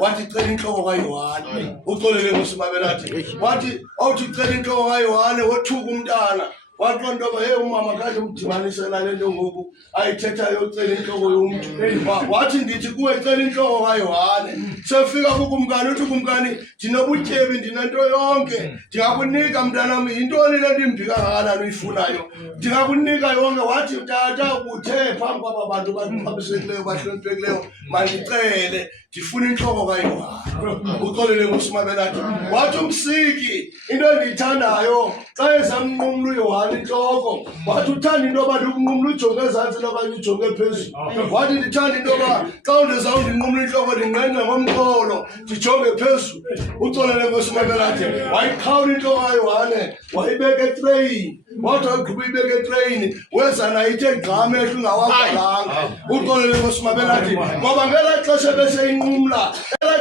wathi cela inhloko kaYohane uxolele ngoSimabelathi wathi awuthi cela inhloko kaYohane wothuka umntana waqonda ba hey umama kade umdimanisela lento ngoku ayithetha yocela inhloko yomuntu wathi ndithi kuwe cela inhloko kaYohane sefika kukumkani uthi kumkani dinobutyebi ndinento yonke ndingakunika mntanami yintoni lento imbika kangakanani uyifunayo ndingakunika yonke wathi tata uthe phambi kwaba bantu bakuxabisekileyo bahloniphekileyo mandicele ndifuna inhloko kaYohane uxolele ngoSimabelathi wathi umsiki into endiyithandayo xa ezamnqumla uYohane inhloko wathi uthanda into yoba ndikunqumla ujonge ezantsi lokanye ujonge phezulu wathi ndithanda into yoba xa undizawundinqumla inhloko ndinqenqe ngomqolo ndijonge phezulu uxolele ngoSimabelathi wayiqhawula inhloko kaYohane wayibeka etreyini wathi wagqiba uyibeka etreyini weza nayo ithe gqa amehlo ungawavalanga uxolele ngoSimabelathi ngoba ngelaa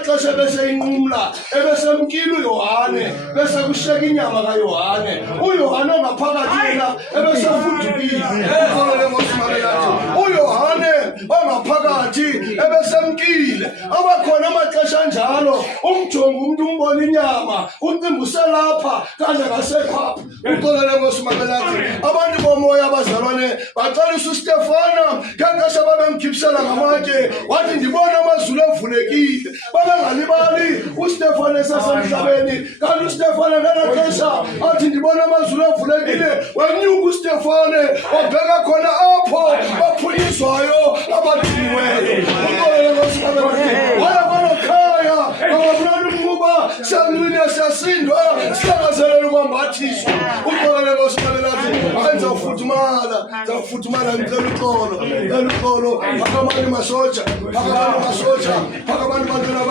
xesha beseyinqumla ebesemkile uYohane bese kusheka inyama kaYohane uYohane ongaphakathi yena ebesefudukile uxolele ngoSimabelathi uYohane ongaphakathi ebesemkile abakhona amaxesha njalo umjonga umuntu umbona inyama ucimba uselapha kanti akasephapha uxolele ngoSimabelathi abantu bomoya abazalwane bacalisa uStefana ngexesha babemkhiphisela ngamatye wathi ndibona amazulu evulekile babengalibali uStefana esasemhlabeni kanti uStefana ngelaa xesha athi ndibona amazulu evulekile wanyuka uStefane wabheka khona apho baphunyiswayo abadiniweyo uxolele ngoSimabelathi waya kwanokhaya ngababulala ukuba siyanqina siyasindwa silangazelele ukwambathiswa uxolele ngoSimabelathi hayi zawufuthumala ngicela uxolo phakamani masotsha phakamani bantwana